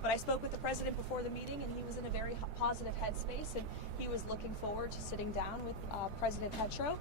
But I spoke with the president before the meeting, and he was in a very positive headspace, and he was looking forward to sitting down with President Petro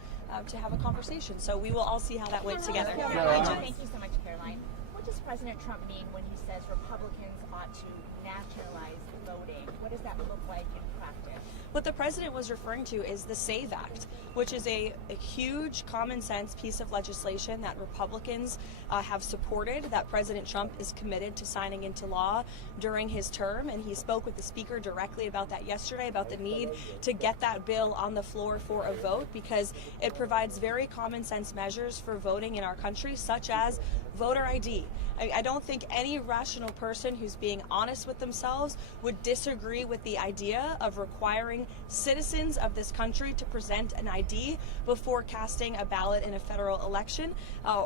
to have a conversation. So we will all see how that went together. Thank you so much, Karoline. What does President Trump mean when he says Republicans ought to nationalize voting? What does that look like in practice? What the president was referring to is the SAVE Act, which is a huge common sense piece of legislation that Republicans have supported, that President Trump is committed to signing into law during his term. And he spoke with the speaker directly about that yesterday, about the need to get that bill on the floor for a vote, because it provides very common sense measures for voting in our country, such as voter ID. I don't think any rational person who's being honest with themselves would disagree with the idea of requiring citizens of this country to present an ID before casting a ballot in a federal election,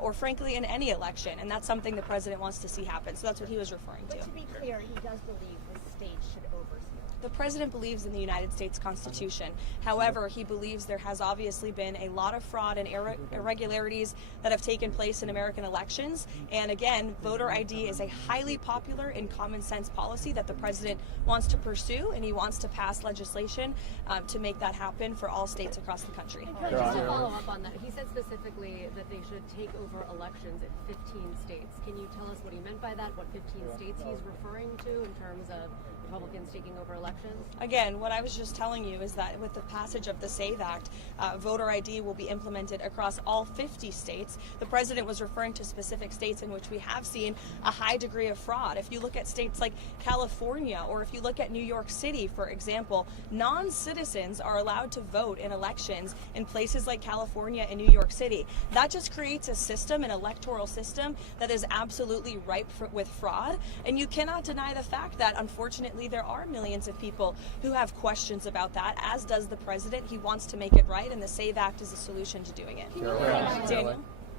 or frankly in any election. And that's something the president wants to see happen. So that's what he was referring to. But to be clear, he does believe the state should oversee. The president believes in the United States Constitution. However, he believes there has obviously been a lot of fraud and irregularities that have taken place in American elections. And again, voter ID is a highly popular and common sense policy that the president wants to pursue, and he wants to pass legislation to make that happen for all states across the country. And just to follow up on that, he said specifically that they should take over elections in 15 states. Can you tell us what he meant by that, what 15 states he's referring to in terms of Republicans taking over elections? Again, what I was just telling you is that with the passage of the SAVE Act, voter ID will be implemented across all 50 states. The president was referring to specific states in which we have seen a high degree of fraud. If you look at states like California, or if you look at New York City, for example, non-citizens are allowed to vote in elections in places like California and New York City. That just creates a system, an electoral system, that is absolutely ripe with fraud. And you cannot deny the fact that, unfortunately, there are millions of people who have questions about that, as does the president. He wants to make it right, and the SAVE Act is a solution to doing it. Daniel?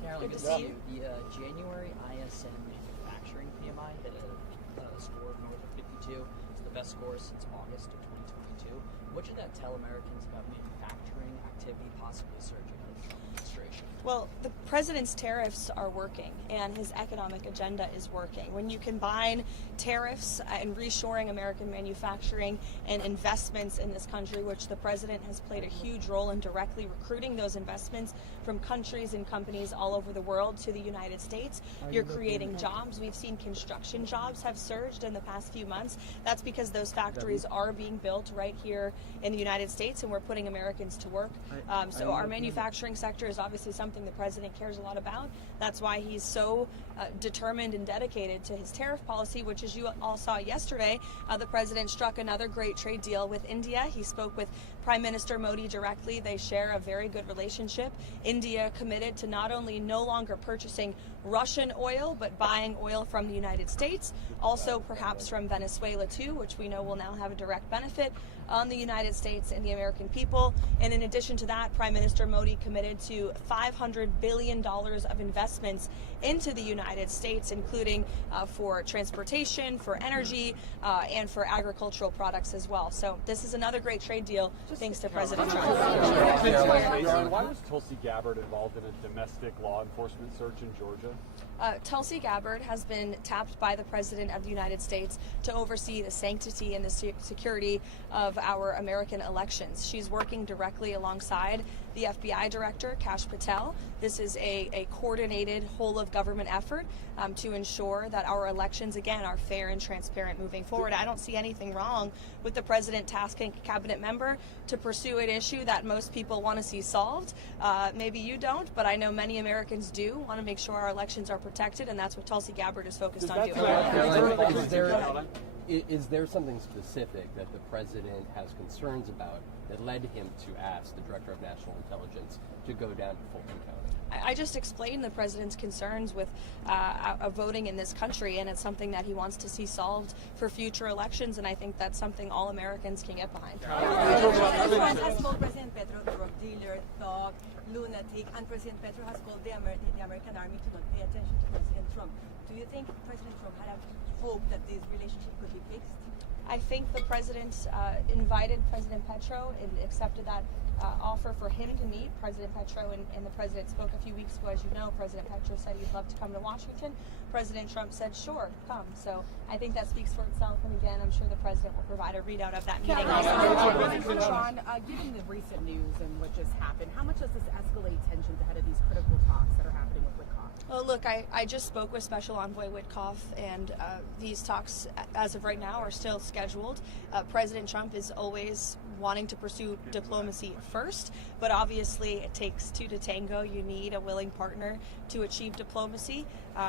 Caroline, Good to see you. The January ISM manufacturing PMI hit a score of north of 52. It's the best score since August of 2022. What should that tell Americans about manufacturing activity possibly surging under the Trump administration? Well, the president's tariffs are working, and his economic agenda is working. When you combine tariffs and reshoring American manufacturing and investments in this country, which the president has played a huge role in directly recruiting those investments from countries and companies all over the world to the United States, you're creating jobs. We've seen construction jobs have surged in the past few months. That's because those factories are being built right here in the United States, and we're putting Americans to work. So our manufacturing sector is obviously something the president cares a lot about. That's why he's so determined and dedicated to his tariff policy, which, as you all saw yesterday, the president struck another great trade deal with India. He spoke with Prime Minister Modi directly. They share a very good relationship. India committed to not only no longer purchasing Russian oil, but buying oil from the United States, also perhaps from Venezuela too, which we know will now have a direct benefit on the United States and the American people. And in addition to that, Prime Minister Modi committed to $500 billion of investments into the United States, including for transportation, for energy, and for agricultural products as well. So this is another great trade deal thanks to President Trump. Why was Tulsi Gabbard involved in a domestic law enforcement search in Georgia? Tulsi Gabbard has been tapped by the President of the United States to oversee the sanctity and the security of our American elections. She's working directly alongside the FBI Director, Kash Patel. This is a coordinated whole-of-government effort to ensure that our elections, again, are fair and transparent moving forward. I don't see anything wrong with the President tasking a cabinet member to pursue an issue that most people want to see solved. Maybe you don't, but I know many Americans do want to make sure our elections are protected, and that's what Tulsi Gabbard is focused on doing. Is there something specific that the president has concerns about that led him to ask the Director of National Intelligence to go down to Fulton County? I just explained the president's concerns with voting in this country, and it's something that he wants to see solved for future elections, and I think that's something all Americans can get behind. President has called President Petro drug dealer, thug, lunatic, and President Petro has called the American army to not pay attention to President Trump. Do you think President Trump had a hope that this relationship could be fixed? I think the president invited President Petro and accepted that offer for him to meet President Petro, and the president spoke a few weeks ago. As you know, President Petro said he'd love to come to Washington. President Trump said, sure, come. So I think that speaks for itself. And again, I'm sure the president will provide a readout of that meeting. Sean, given the recent news and what just happened, how much does this escalate tensions ahead of these critical talks that are happening with Witkoff? Well, look, I just spoke with Special Envoy Witkoff, and these talks, as of right now, are still scheduled. President Trump is always wanting to pursue diplomacy first, but obviously it takes two to tango. You need a willing partner to achieve diplomacy,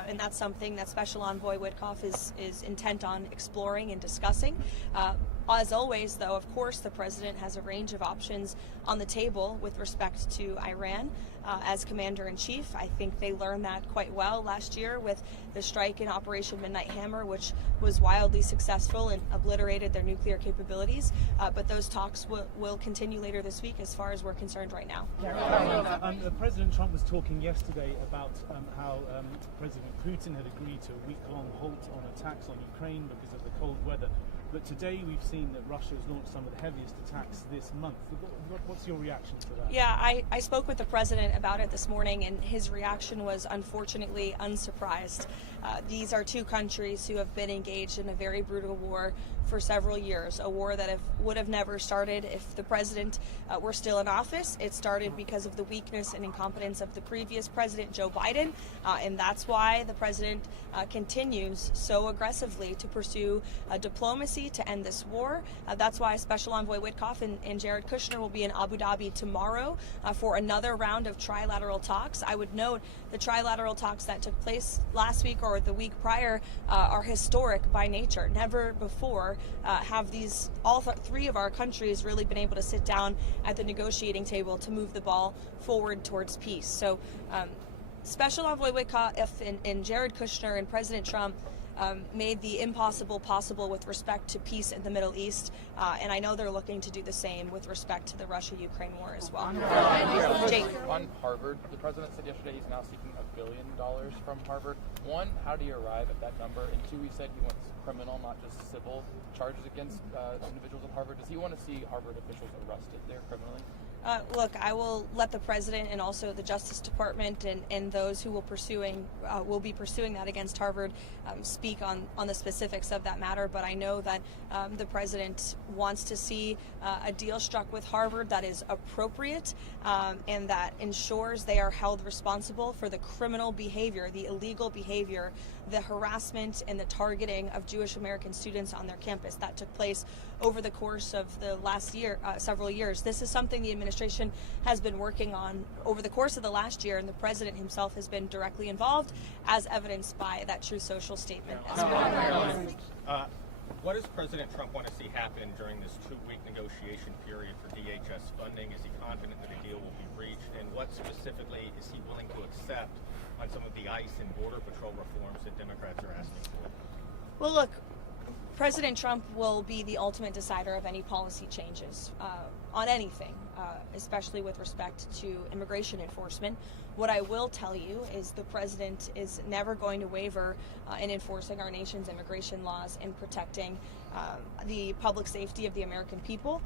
and that's something that Special Envoy Witkoff is intent on exploring and discussing. As always, though, of course, the president has a range of options on the table with respect to Iran. As commander-in-chief, I think they learned that quite well last year with the strike in Operation Midnight Hammer, which was wildly successful and obliterated their nuclear capabilities. But those talks will continue later this week as far as we're concerned right now. President Trump was talking yesterday about how President Putin had agreed to a week-long halt on attacks on Ukraine because of the cold weather. But today we've seen that Russia has launched some of the heaviest attacks this month. What's your reaction to that? Yeah, I spoke with the president about it this morning, and his reaction was unfortunately unsurprised. These are two countries who have been engaged in a very brutal war for several years, a war that would have never started if the president were still in office. It started because of the weakness and incompetence of the previous president, Joe Biden, and that's why the president continues so aggressively to pursue diplomacy to end this war. That's why Special Envoy Witkoff and Jared Kushner will be in Abu Dhabi tomorrow for another round of trilateral talks. I would note the trilateral talks that took place last week or the week prior are historic by nature. Never before have all three of our countries really been able to sit down at the negotiating table to move the ball forward towards peace. So Special Envoy Witkoff and Jared Kushner and President Trump made the impossible possible with respect to peace in the Middle East, and I know they're looking to do the same with respect to the Russia-Ukraine war as well. Jake. On Harvard, the president said yesterday he's now seeking $1 billion from Harvard. One, how do you arrive at that number? And two, he said he wants criminal, not just civil, charges against individuals at Harvard. Does he want to see Harvard officials arrested there criminally? Look, I will let the president and also the Justice Department and those who will be pursuing that against Harvard speak on the specifics of that matter. But I know that the president wants to see a deal struck with Harvard that is appropriate and that ensures they are held responsible for the criminal behavior, the illegal behavior, the harassment and the targeting of Jewish American students on their campus that took place over the course of the last year, several years. This is something the administration has been working on over the course of the last year, and the president himself has been directly involved, as evidenced by that Truth Social statement as well. What does President Trump want to see happen during this 2-week negotiation period for DHS funding? Is he confident that a deal will be reached? And what specifically is he willing to accept on some of the ICE and Border Patrol reforms that Democrats are asking for? Well, look, President Trump will be the ultimate decider of any policy changes on anything, especially with respect to immigration enforcement. What I will tell you is the president is never going to waver in enforcing our nation's immigration laws and protecting the public safety of the American people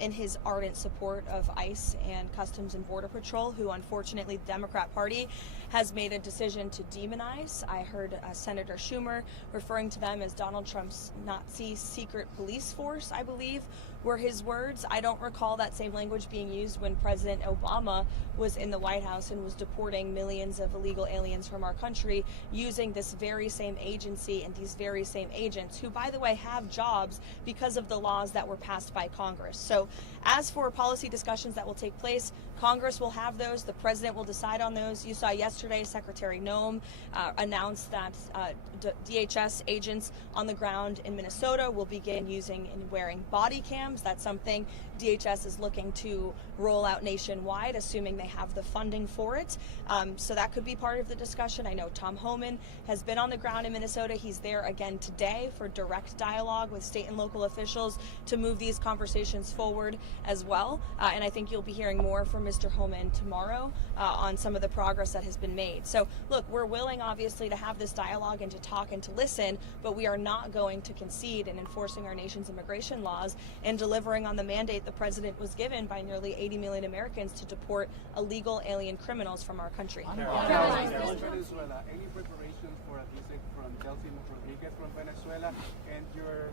in his ardent support of ICE and Customs and Border Patrol, who unfortunately the Democrat Party has made a decision to demonize. I heard Senator Schumer referring to them as Donald Trump's Nazi secret police force, I believe, were his words. I don't recall that same language being used when President Obama was in the White House and was deporting millions of illegal aliens from our country using this very same agency and these very same agents, who, by the way, have jobs because of the laws that were passed by Congress. So as for policy discussions that will take place, Congress will have those. The president will decide on those. You saw yesterday Secretary Noem announced that DHS agents on the ground in Minnesota will begin using and wearing body cams. That's something DHS is looking to roll out nationwide, assuming they have the funding for it. So that could be part of the discussion. I know Tom Homan has been on the ground in Minnesota. He's there again today for direct dialogue with state and local officials to move these conversations forward as well. And I think you'll be hearing more from Mr. Homan tomorrow on some of the progress that has been made. So look, we're willing obviously to have this dialogue and to talk and to listen, but we are not going to concede in enforcing our nation's immigration laws and delivering on the mandate the president was given by nearly 80 million Americans to deport illegal alien criminals from our country. Venezuela, any preparations for a visit from Delcy Rodriguez from Venezuela, and your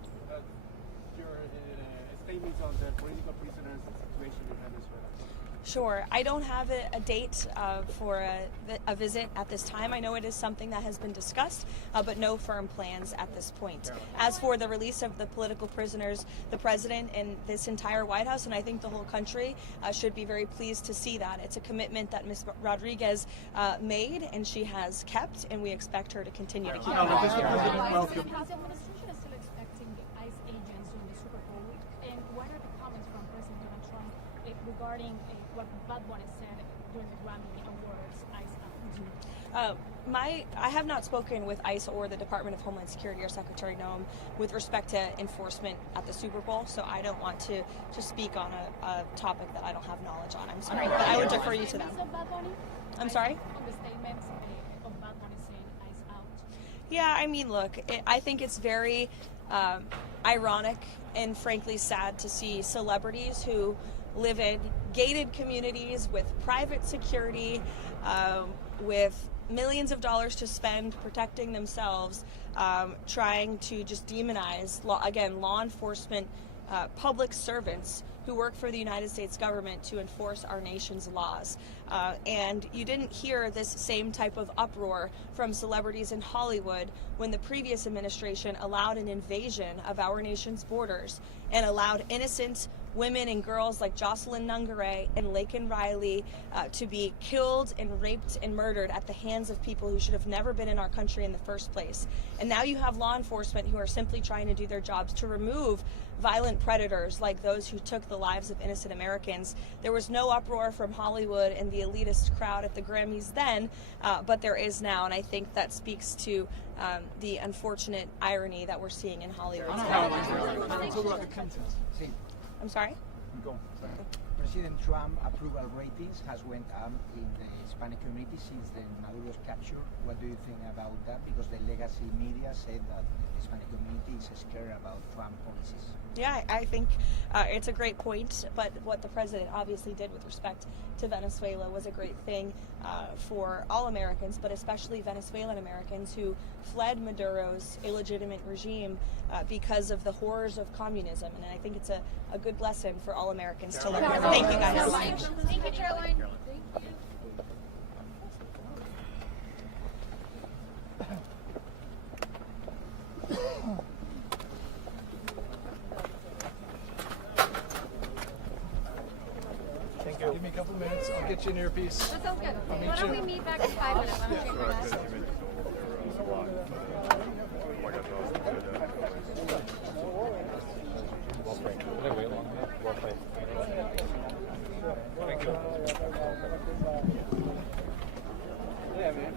statements on the political prisoners situation in Venezuela? Sure. I don't have a date for a visit at this time. I know it is something that has been discussed, but no firm plans at this point. As for the release of the political prisoners, the president and this entire White House, and I think the whole country, should be very pleased to see that. It's a commitment that Ms. Rodriguez made, and she has kept, and we expect her to continue to keep it. Is the administration is still expecting the ICE agents during the Super Bowl week? And what are the comments from President Donald Trump regarding what Bad Bunny said during the Grammy Awards, ICE out? I have not spoken with ICE or the Department of Homeland Security or Secretary Noem with respect to enforcement at the Super Bowl, so I don't want to speak on a topic that I don't have knowledge on. I'm sorry, but I would defer you to them. I'm sorry? On the statements of Bad Bunny saying ICE out. Yeah, I mean, look, I think it's very ironic and frankly sad to see celebrities who live in gated communities with private security, with millions of dollars to spend protecting themselves, trying to just demonize, law enforcement, public servants who work for the United States government to enforce our nation's laws. And you didn't hear this same type of uproar from celebrities in Hollywood when the previous administration allowed an invasion of our nation's borders and allowed innocent women and girls like Jocelyn Nungaray and Laken Riley to be killed and raped and murdered at the hands of people who should have never been in our country in the first place. And now you have law enforcement who are simply trying to do their jobs to remove violent predators like those who took the lives of innocent Americans. There was no uproar from Hollywood and the elitist crowd at the Grammys then, but there is now, and I think that speaks to the unfortunate irony that we're seeing in Hollywood. I'm sorry? President Trump approval ratings has went up in the Hispanic community since the Maduro's capture. What do you think about that? Because the legacy media said that the Hispanic community is scared about Trump policies. Yeah, I think it's a great point, but what the president obviously did with respect to Venezuela was a great thing for all Americans, but especially Venezuelan Americans who fled Maduro's illegitimate regime because of the horrors of communism. And I think it's a good lesson for all Americans to learn. Thank you, guys. Thank you, Caroline. Thank you. Give me a couple minutes. I'll get you an earpiece. That sounds good. I'll meet Why don't you. we meet back in 5 minutes? Why don't you bring that? Thank you. Yeah, man.